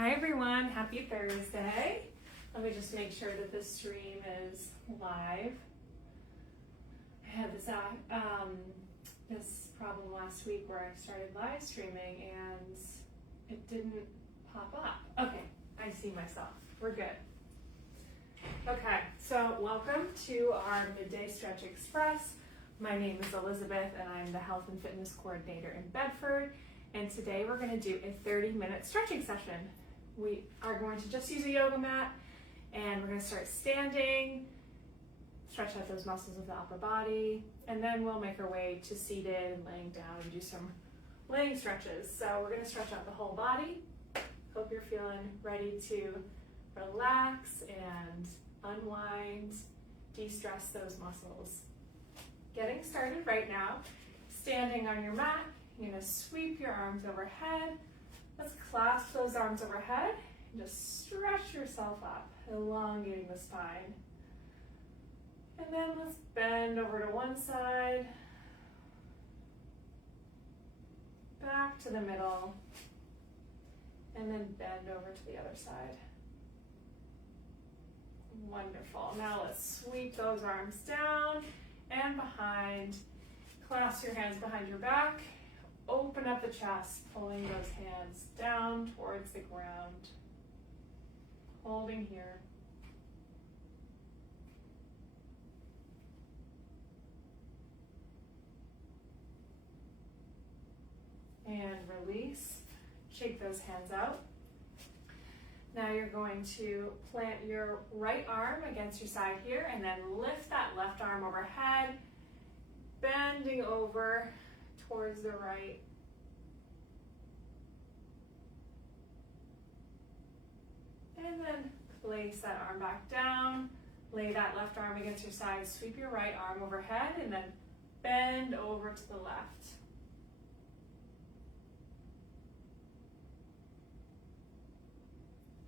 Hi everyone, happy Thursday. Let me just make sure that this stream is live. I had this problem last week where I started live streaming and it didn't pop up. Okay, I see myself. We're good. Okay, so welcome to our Midday Stretch Express. My name is Elizabeth and I'm the Health and Fitness Coordinator in Bedford. And today we're going to do a 30-minute stretching session. We are going to just use a yoga mat and we're going to start standing, stretch out those muscles of the upper body, and then we'll make our way to seated and laying down and do some laying stretches. So we're going to stretch out the whole body. Hope you're feeling ready to relax and unwind, de-stress those muscles. Getting started right now, standing on your mat, you're going to sweep your arms overhead. Let's clasp those arms overhead and just stretch yourself up, elongating the spine. And then let's bend over to one side, back to the middle, and then bend over to the other side. Wonderful. Now let's sweep those arms down and behind. Clasp your hands behind your back. Open up the chest, pulling those hands down towards the ground. Holding here. And release. Shake those hands out. Now you're going to plant your right arm against your side here and then lift that left arm overhead, bending over towards the right. And then place that arm back down, lay that left arm against your side, sweep your right arm overhead, and then bend over to the left.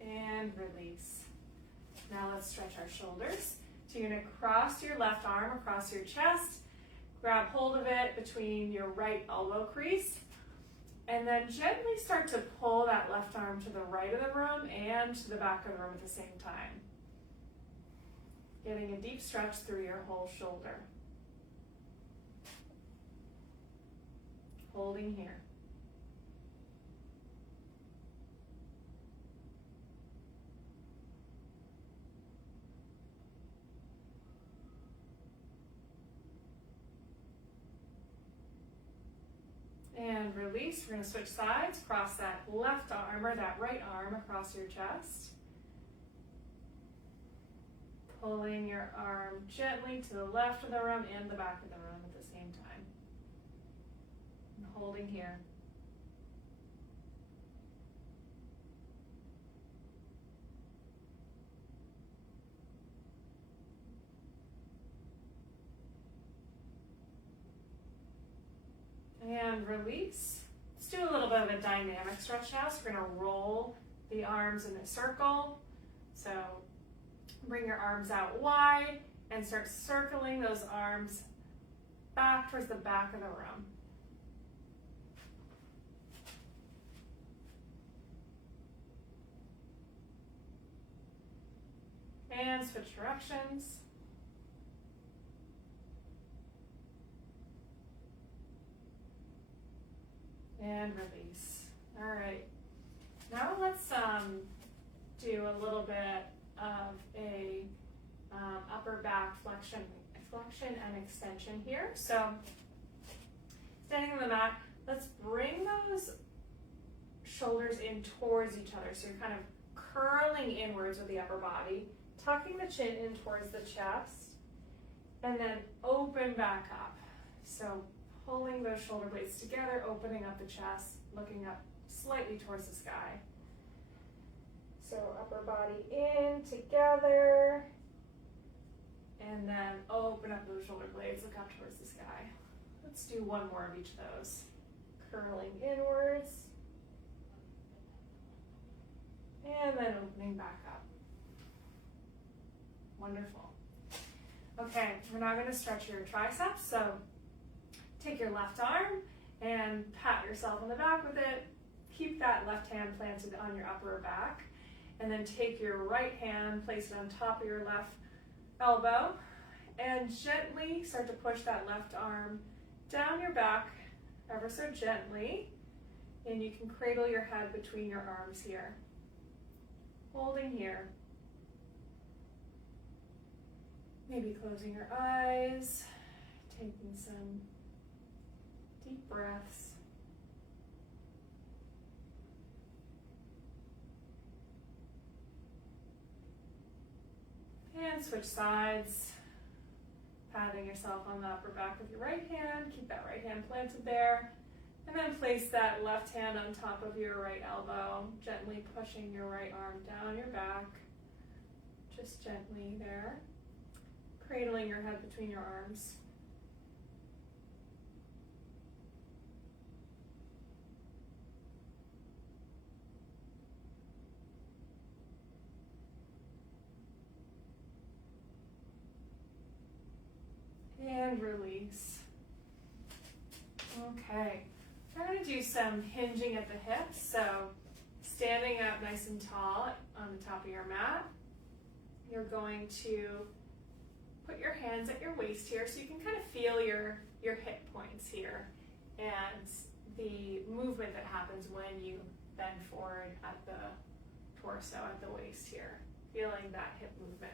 And release. Now let's stretch our shoulders. So you're going to cross your left arm across your chest, grab hold of it between your right elbow crease, and then gently start to pull that left arm to the right of the room and to the back of the room at the same time. Getting a deep stretch through your whole shoulder. Holding here. And release. We're going to switch sides. Cross that left arm or that right arm across your chest. Pulling your arm gently to the left of the room and the back of the room at the same time. And holding here. And release. Let's do a little bit of a dynamic stretch now. So we're going to roll the arms in a circle. So bring your arms out wide and start circling those arms back towards the back of the room. And switch directions. And release. All right. Now let's do a little bit of a upper back flexion and extension here. So standing on the mat, let's bring those shoulders in towards each other. So you're kind of curling inwards with the upper body, tucking the chin in towards the chest, and then open back up. So pulling those shoulder blades together, opening up the chest, looking up slightly towards the sky. So upper body in, together, and then open up those shoulder blades, look up towards the sky. Let's do one more of each of those. Curling inwards, and then opening back up. Wonderful. Okay, we're now going to stretch your triceps. So take your left arm and pat yourself on the back with it. keep that left hand planted on your upper back, and then take your right hand, place it on top of your left elbow, and gently start to push that left arm down your back ever so gently, and you can cradle your head between your arms here, holding here. Maybe closing your eyes, taking some deep breaths. And switch sides, patting yourself on the upper back with your right hand. Keep that right hand planted there. And then place that left hand on top of your right elbow, gently pushing your right arm down your back. Just gently there. Cradling your head between your arms. And release. Okay, we're going to do some hinging at the hips. So standing up nice and tall on the top of your mat, you're going to put your hands at your waist here so you can kind of feel your hip points here and the movement that happens when you bend forward at the torso, at the waist here, feeling that hip movement.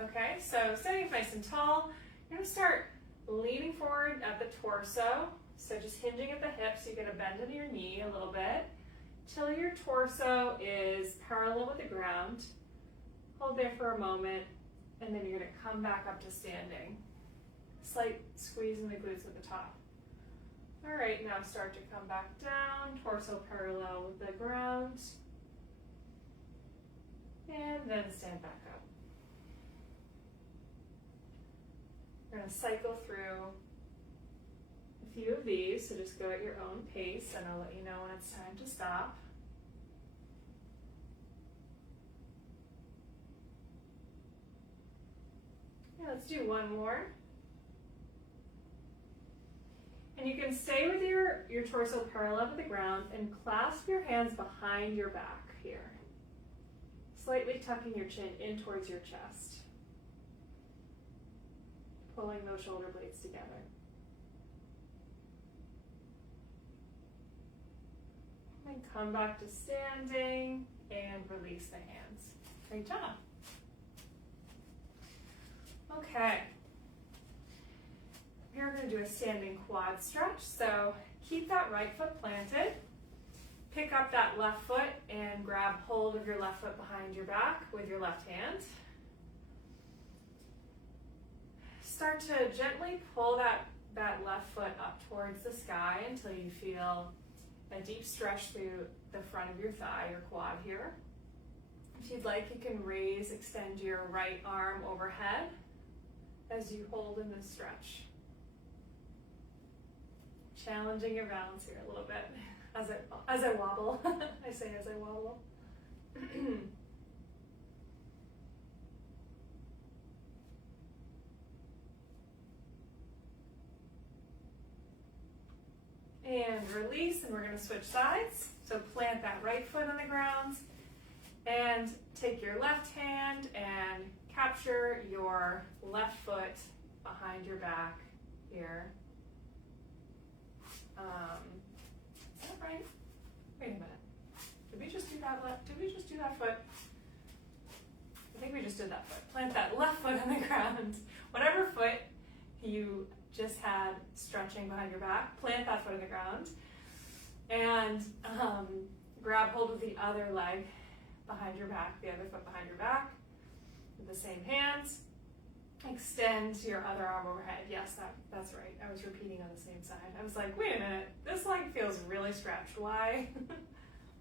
Okay, so standing up nice and tall, you're going to start leaning forward at the torso, so just hinging at the hips. You get a bend in your knee a little bit till your torso is parallel with the ground. Hold there for a moment, and then you're going to come back up to standing. Slight squeeze in the glutes at the top. All right, now start to come back down, torso parallel with the ground, and then stand back up. We're going to cycle through a few of these, so just go at your own pace, and I'll let you know when it's time to stop. Yeah, let's do one more. And you can stay with your torso parallel to the ground and clasp your hands behind your back here, slightly tucking your chin in towards your chest. Pulling those shoulder blades together. And come back to standing and release the hands. Great job. Okay. We're going to do a standing quad stretch. So keep that right foot planted. Pick up that left foot and grab hold of your left foot behind your back with your left hand. Start to gently pull that left foot up towards the sky until you feel a deep stretch through the front of your thigh, your quad here. If you'd like, you can extend your right arm overhead as you hold in this stretch. Challenging your balance here a little bit as I wobble. I say as I wobble. And release, and we're going to switch sides. So plant that right foot on the ground and take your left hand and capture your left foot behind your back here. Is that right? Wait a minute. Did we just do that left? Did we just do that foot? I think we just did that foot. Plant that left foot on the ground. Whatever foot you just had stretching behind your back, plant that foot on the ground and grab hold of the other leg behind your back, the other foot behind your back with the same hands. Extend your other arm overhead. Yes, that's right. I was repeating on the same side. I was like, wait a minute, this leg feels really stretched. Why?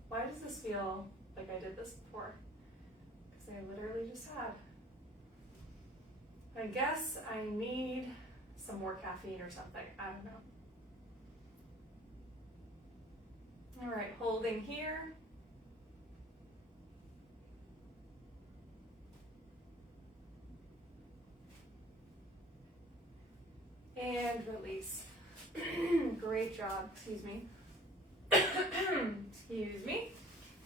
Why does this feel like I did this before? Because I literally just had. I guess I need some more caffeine or something. I don't know. All right, holding here. And release. Great job, excuse me. Excuse me.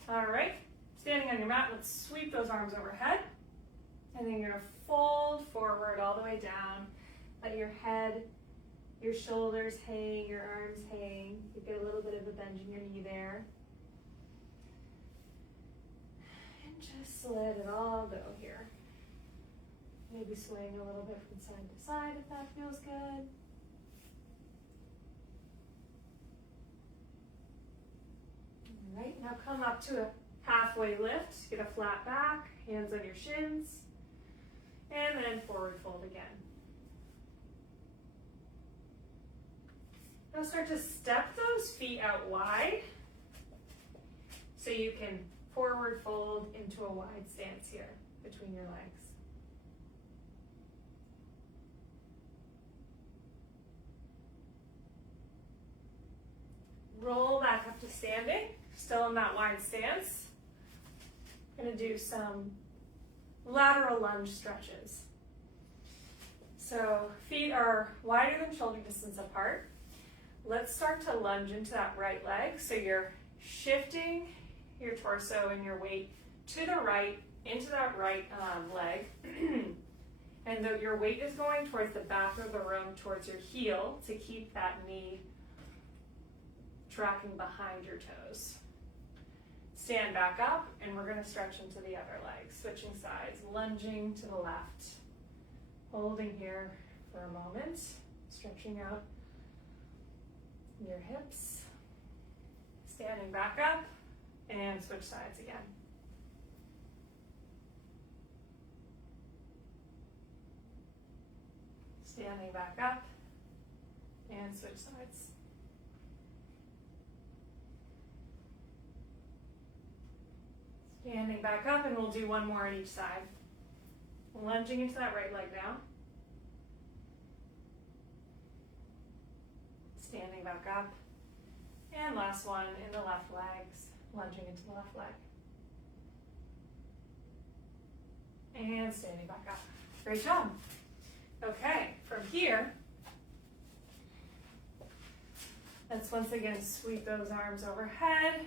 All right, standing on your mat, let's sweep those arms overhead. And then you're gonna fold forward all the way down. Let your head, your shoulders hang, your arms hang. You get a little bit of a bend in your knee there. And just let it all go here. Maybe swaying a little bit from side to side if that feels good. All right, now come up to a halfway lift. Get a flat back, hands on your shins, and then forward fold again. Now start to step those feet out wide so you can forward fold into a wide stance here between your legs. Roll back up to standing, still in that wide stance. Gonna do some lateral lunge stretches. So feet are wider than shoulder distance apart. Let's start to lunge into that right leg. So you're shifting your torso and your weight to the right, into that right leg. And your weight is going towards the back of the room, towards your heel, to keep that knee tracking behind your toes. Stand back up, and we're gonna stretch into the other leg, switching sides, lunging to the left. Holding here for a moment, stretching out your hips. Standing back up, and switch sides again. Standing back up, and switch sides. Standing back up, and we'll do one more on each side. Lunging into that right leg now. Standing back up. And last one in the left legs, lunging into the left leg. And standing back up. Great job. Okay, from here, let's once again sweep those arms overhead.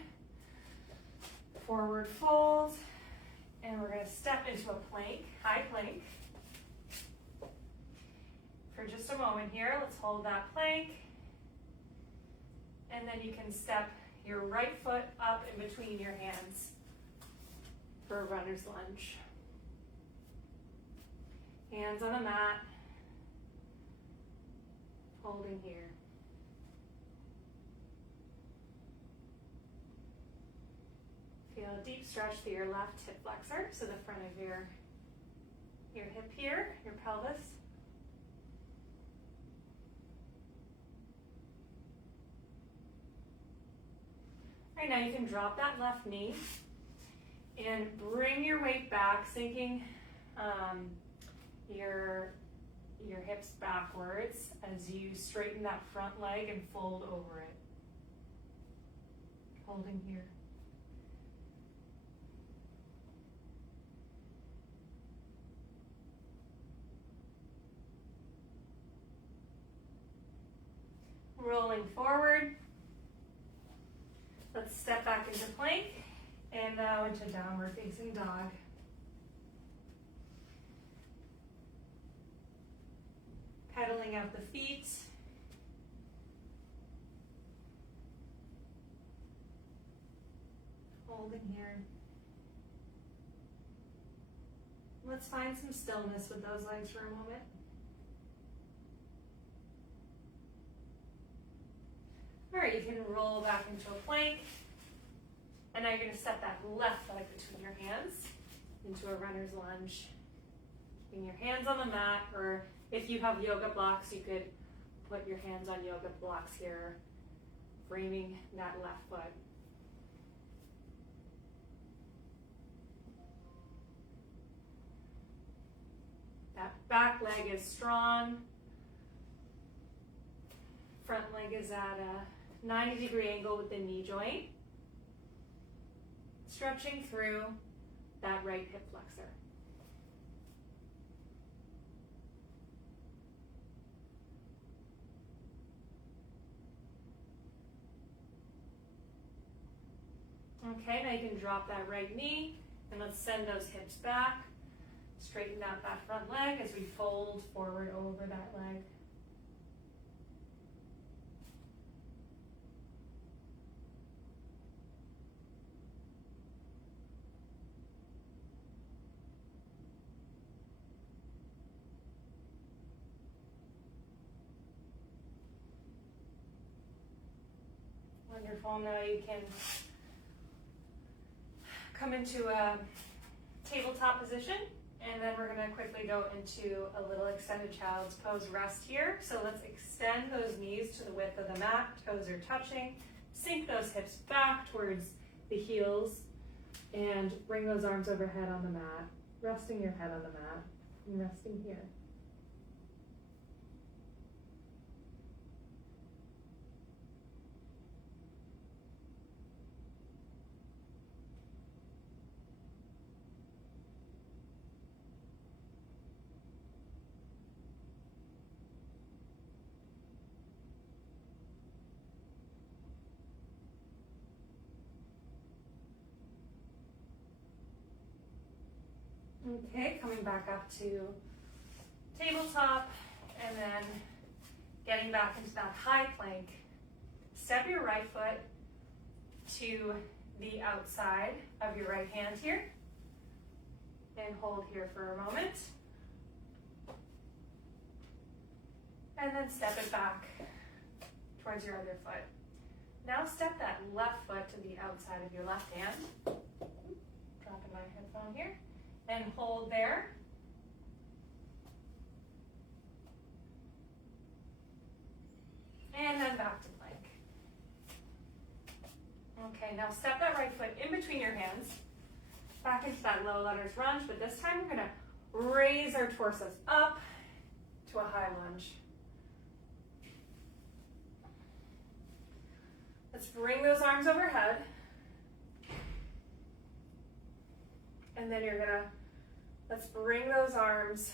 Forward fold, and we're going to step into a plank, high plank. For just a moment here, let's hold that plank, and then you can step your right foot up in between your hands for a runner's lunge. Hands on the mat, holding here. Feel a deep stretch through your left hip flexor, so the front of your hip here, your pelvis. All right, now you can drop that left knee and bring your weight back, sinking your hips backwards as you straighten that front leg and fold over it. Holding here. Rolling forward. Let's step back into plank and now into downward facing dog. Pedaling out the feet. Holding here. Let's find some stillness with those legs for a moment. All right, you can roll back into a plank. And now you're going to step that left leg between your hands into a runner's lunge. Keeping your hands on the mat, or if you have yoga blocks, you could put your hands on yoga blocks here, framing that left foot. That back leg is strong. Front leg is at a 90-degree angle with the knee joint. Stretching through that right hip flexor. Okay, now you can drop that right knee and let's send those hips back. Straighten out that front leg as we fold forward over that leg. Wonderful. Now you can come into a tabletop position, and then we're going to quickly go into a little extended child's pose rest here. So let's extend those knees to the width of the mat, toes are touching, sink those hips back towards the heels, and bring those arms overhead on the mat, resting your head on the mat, and resting here. Okay, coming back up to tabletop and then getting back into that high plank. Step your right foot to the outside of your right hand here and hold here for a moment. And then step it back towards your other foot. Now step that left foot to the outside of your left hand. Dropping my headphone here. And hold there. And then back to plank. Okay, now step that right foot in between your hands. Back into that low letters lunge, but this time we're gonna raise our torsos up to a high lunge. Let's bring those arms overhead. And then let's bring those arms,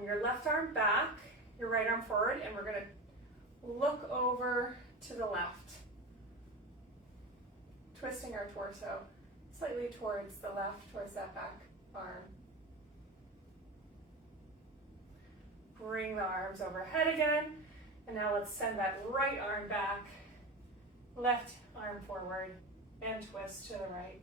your left arm back, your right arm forward, and we're gonna look over to the left. Twisting our torso slightly towards the left, towards that back arm. Bring the arms overhead again, and now let's send that right arm back, left arm forward, and twist to the right.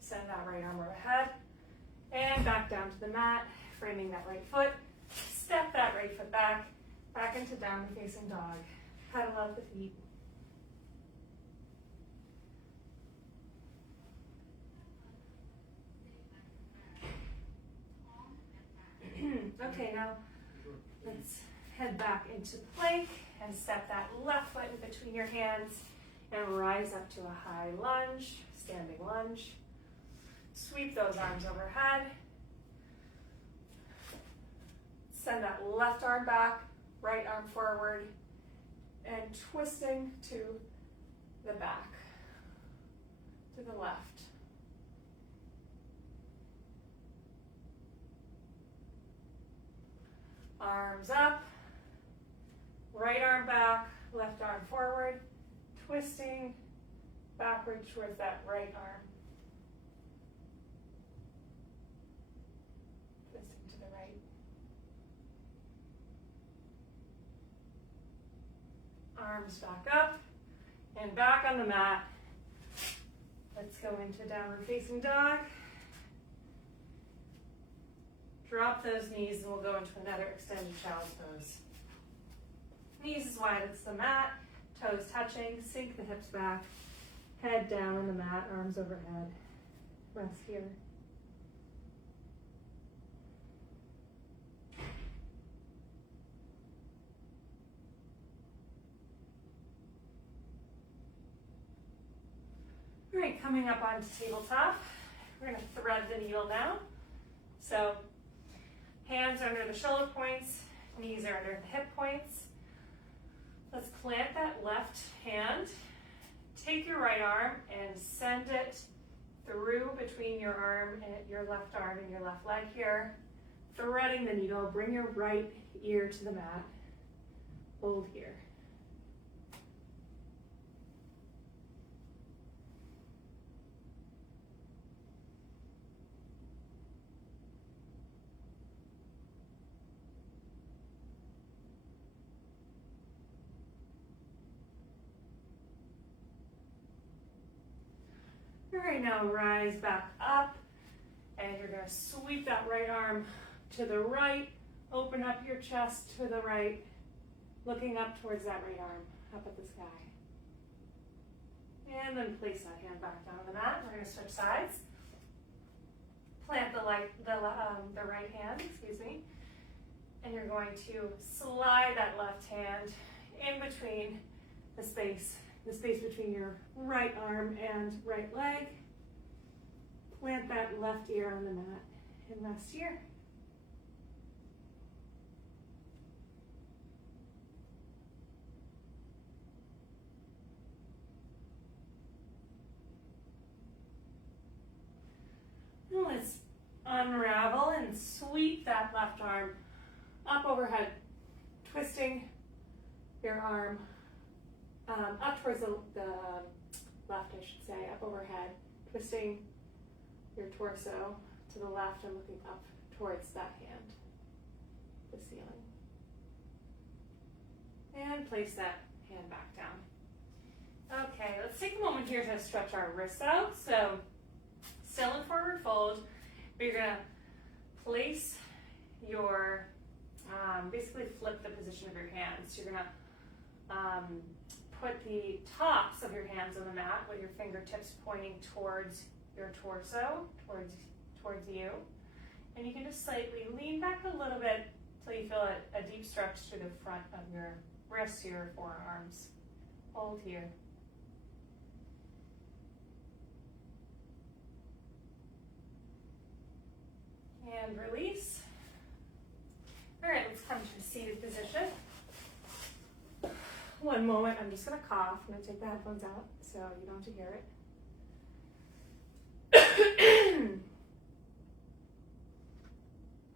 Send that right arm overhead and back down to the mat, framing that right foot. Step that right foot back into downward facing dog. Pedal out the feet. Okay, now let's head back into plank and step that left foot in between your hands and rise up to a high lunge, standing lunge. Sweep those arms overhead. Send that left arm back, right arm forward, and twisting to the back, to the left. Arms up, right arm back, left arm forward, twisting backward towards that right arm. Twisting to the right. Arms back up and back on the mat. Let's go into downward facing dog. Drop those knees and we'll go into another extended child's pose. Knees as wide as the mat, toes touching, sink the hips back, head down on the mat, arms overhead. Rest here. All right, coming up onto tabletop, we're going to thread the needle now. So hands are under the shoulder points, knees are under the hip points. Let's plant that left hand, take your right arm and send it through between your arm and your left arm and your left leg here. threading the needle, bring your right ear to the mat. Hold here. All right, now rise back up, and you're gonna sweep that right arm to the right, open up your chest to the right, looking up towards that right arm, up at the sky. And then place that hand back down on the mat. We're gonna switch sides. Plant the right hand, and you're going to slide that left hand in between the space between your right arm and right leg. Plant that left ear on the mat and rest here. Now let's unravel and sweep that left arm up overhead, twisting your arm up towards the left, I should say, up overhead, twisting your torso to the left and looking up towards that hand, the ceiling. And place that hand back down. Okay, let's take a moment here to stretch our wrists out. So still in forward fold, but you're gonna place your, basically flip the position of your hands. You're gonna put the tops of your hands on the mat with your fingertips pointing towards your torso, towards you. And you can just slightly lean back a little bit till you feel a deep stretch through the front of your wrists, your forearms. Hold here. And release. All right, let's come to a seated position. One moment, I'm just gonna cough. I'm gonna take the headphones out so you don't have to hear it.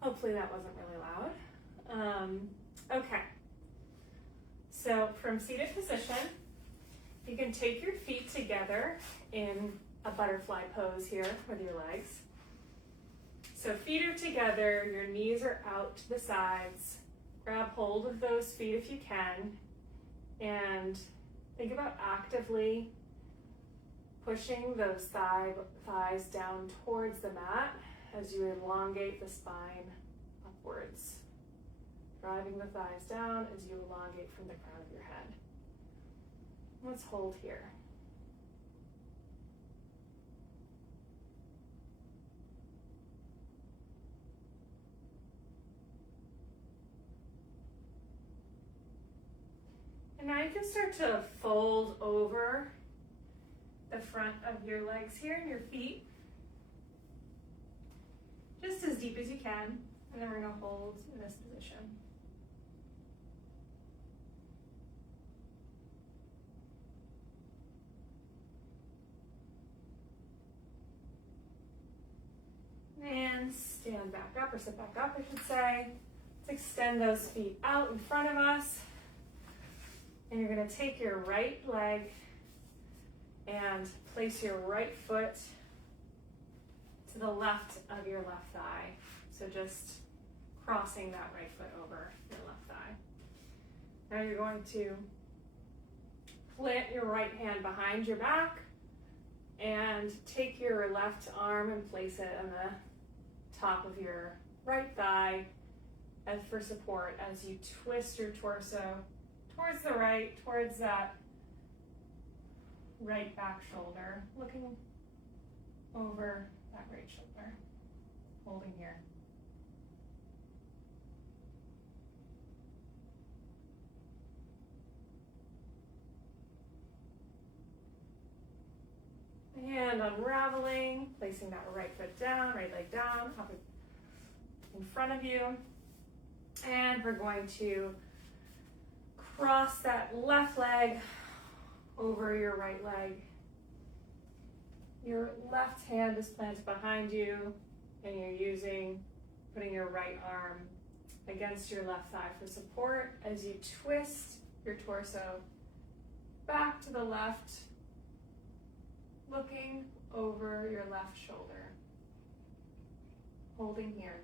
Hopefully that wasn't really loud. Okay, so from seated position, you can take your feet together in a butterfly pose here with your legs. So feet are together, your knees are out to the sides. Grab hold of those feet if you can, and think about actively pushing those thighs down towards the mat as you elongate the spine upwards. Driving the thighs down as you elongate from the crown of your head. Let's hold here. And now you can start to fold over the front of your legs here and your feet, just as deep as you can, and then we're going to hold in this position. And stand back up, or sit back up, I should say. Let's extend those feet out in front of us. And you're going to take your right leg and place your right foot to the left of your left thigh. So just crossing that right foot over your left thigh. Now you're going to plant your right hand behind your back and take your left arm and place it on the top of your right thigh as for support as you twist your torso towards the right, towards that right back shoulder, looking over that right shoulder, holding here. And unraveling, placing that right foot down, right leg down, up in front of you. And we're going to cross that left leg over your right leg. Your left hand is planted behind you, and you're using putting your right arm against your left thigh for support as you twist your torso back to the left, looking over your left shoulder, holding here.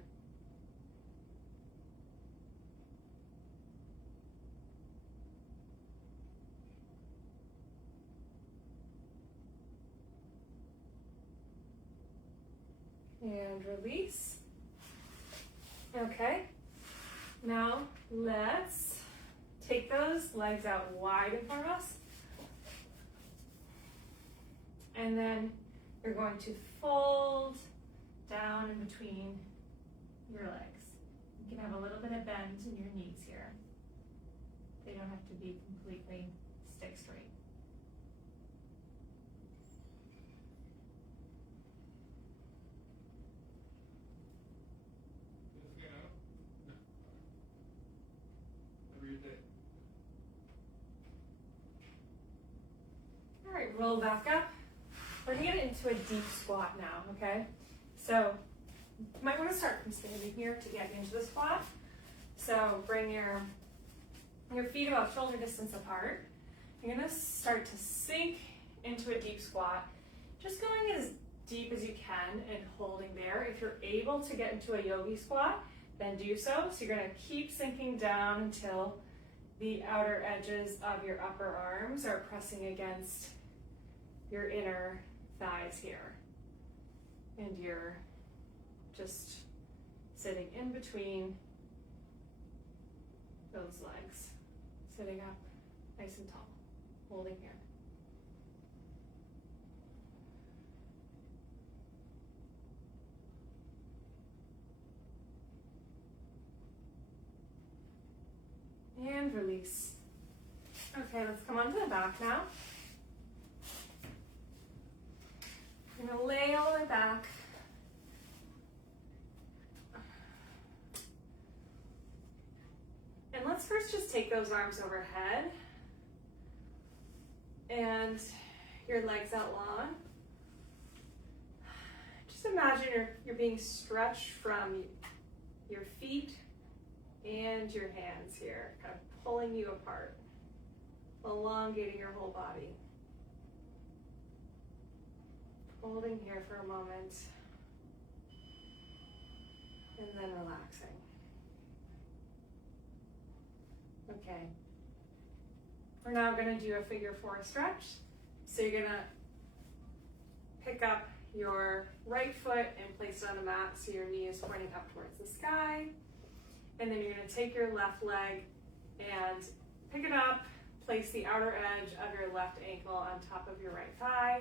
And release. Okay, now let's take those legs out wide in front of us. And then you're going to fold down in between your legs. You can have a little bit of bend in your knees here. They don't have to be completely stick straight. All right, roll back up. We're gonna get into a deep squat now, okay? So you might want to start from standing here to get into the squat. So bring your feet about shoulder distance apart. You're gonna start to sink into a deep squat, just going as deep as you can and holding there. If you're able to get into a yogi squat, then do so. So you're gonna keep sinking down until the outer edges of your upper arms are pressing against your inner thighs here. And you're just sitting in between those legs. Sitting up nice and tall, holding here. And release. Okay, let's come onto the back now. I'm gonna lay all the way back. And let's first just take those arms overhead and your legs out long. Just imagine you're being stretched from your feet and your hands here, kind of pulling you apart, elongating your whole body. Holding here for a moment, and then relaxing. Okay. We're now going to do a figure four stretch. So you're going to pick up your right foot and place it on the mat so your knee is pointing up towards the sky. And then you're going to take your left leg and pick it up, place the outer edge of your left ankle on top of your right thigh.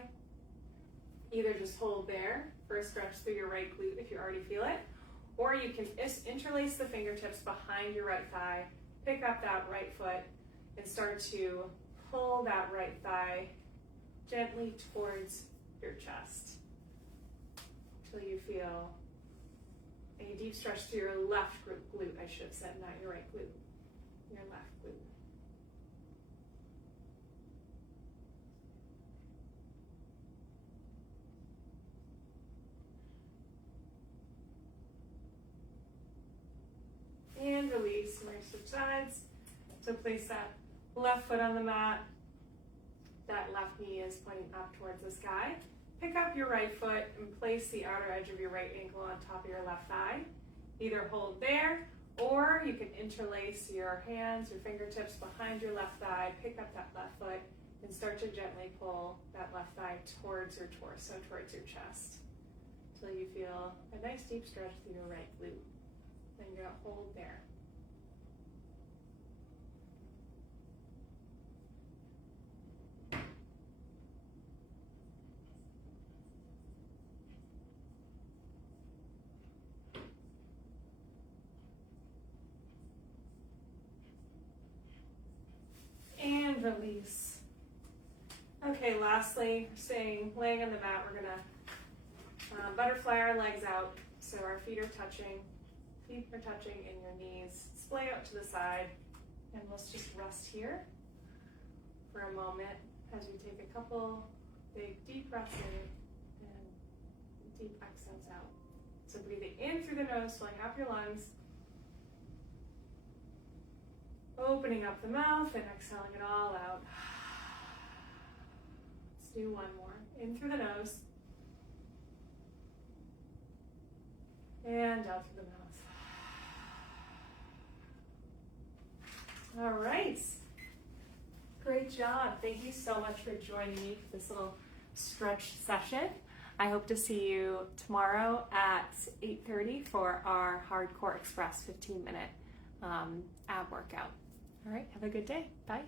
Either just hold there for a stretch through your right glute if you already feel it, or you can interlace the fingertips behind your right thigh, pick up that right foot, and start to pull that right thigh gently towards your chest until you feel a deep stretch through your left glute, I should have said, not your right glute, your left glute. And release, and we're gonna switch sides. So place that left foot on the mat, that left knee is pointing up towards the sky. Pick up your right foot and place the outer edge of your right ankle on top of your left thigh. Either hold there, or you can interlace your hands, your fingertips behind your left thigh, pick up that left foot, and start to gently pull that left thigh towards your torso, towards your chest, until you feel a nice deep stretch through your right glute. Then you're gonna hold there. And release. Okay, lastly, laying on the mat, we're gonna butterfly our legs out so our feet are touching. Feet are touching and your knees splay out to the side, and let's just rest here for a moment as we take a couple big deep breaths in and deep exhales out. So breathing in through the nose, filling up your lungs. Opening up the mouth and exhaling it all out. Let's do one more. In through the nose. And out through the mouth. All right. Great job. Thank you so much for joining me for this little stretch session. I hope to see you tomorrow at 8:30 for our Hardcore Express 15-minute ab workout. All right, have a good day. Bye.